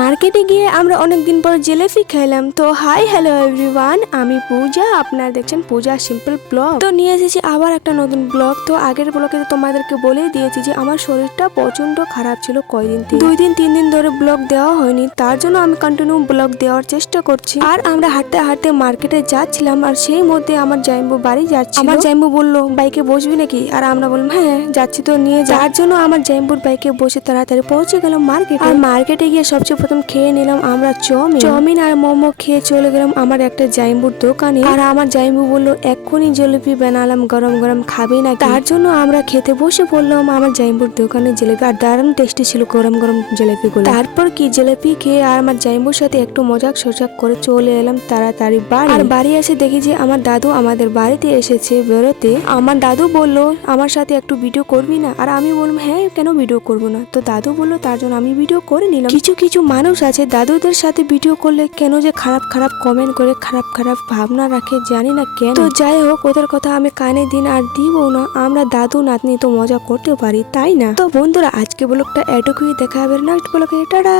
মার্কেটে গিয়ে আমরা অনেকদিন পর জিলেপি খাইলাম। তো হাই হ্যালো এভরিওয়ান, আমি পূজা, আপনারা দেখছেন পূজা সিম্পল ব্লগ। তো নিয়ে এসেছি আবার একটা নতুন ব্লগ। তো আগের ব্লগে তো তোমাদেরকে বলেই দিয়েছি যে আমার শরীরটা প্রচন্ড খারাপ ছিল কয়দিন থেকে, 2 দিন 3 দিন ধরে ব্লগ দেওয়া হয়নি, তার জন্য আমি কন্টিনিউ ব্লগ দেওয়ার চেষ্টা করছি। আর আমরা হাঁটতে হাঁটতে মার্কেটে যাচ্ছিলাম, আর সেই মধ্যে আমার জাইম্বু বাড়ি যাচ্ছিল। আমার জাইম্বু বললো বাইকে বসবি নাকি, আর আমরা বললাম হ্যাঁ যাচ্ছি, তো নিয়ে যাওয়ার জন্য আমার জাইম্বুর বাইকে বসে তাড়াতাড়ি পৌঁছে গেলাম মার্কেটে। আর মার্কেটে গিয়ে সবচেয়ে প্রথম খেয়ে নিলাম আমরা চাউমিন আর মোমো, খেয়ে চলে গেলাম আমার একটা জাইম্বুর দোকানে। আর আমার জাইম্বু বললো এক্ষুনি জিলিপি বানালাম, গরম গরম খাবি না, তার জন্য আমরা খেতে বসে পড়লাম আমার জাইম্বুর দোকানে জিলিপি। আর দারুণ টেস্টি ছিল গরম গরম জিলিপি গুলো। তারপর কি জিলিপি খেয়ে আর আমার জাইম্বুর সাথে একটু মজাক সজাক করে চলে এলাম তাড়াতাড়ি বাড়ি। আর বাড়ি এসে দেখি যে আমার দাদু আমাদের বাড়িতে এসেছে বেরোতে। আমার দাদু বললো আমার সাথে একটু ভিডিও করবি না, আর আমি বললাম হ্যাঁ কেন ভিডিও করবো না। তো দাদু বললো তার জন্য আমি ভিডিও করে নিলাম। কিছু কিছু মানুষ আছে দাদুদের সাথে ভিডিও করলে কেন যে খারাপ খারাপ কমেন্ট করে, খারাপ খারাপ ভাবনা রাখে, জানি না কেন। তো যাই হোক, ওদের কথা আমি কানে দিন আর দিব না, আমরা দাদু নাতনি তো মজা করতে পারি, তাই না? তো বন্ধুরা আজকে ব্লগটা এটুকুই, দেখা হবে নেক্সট ব্লগে, টাটা।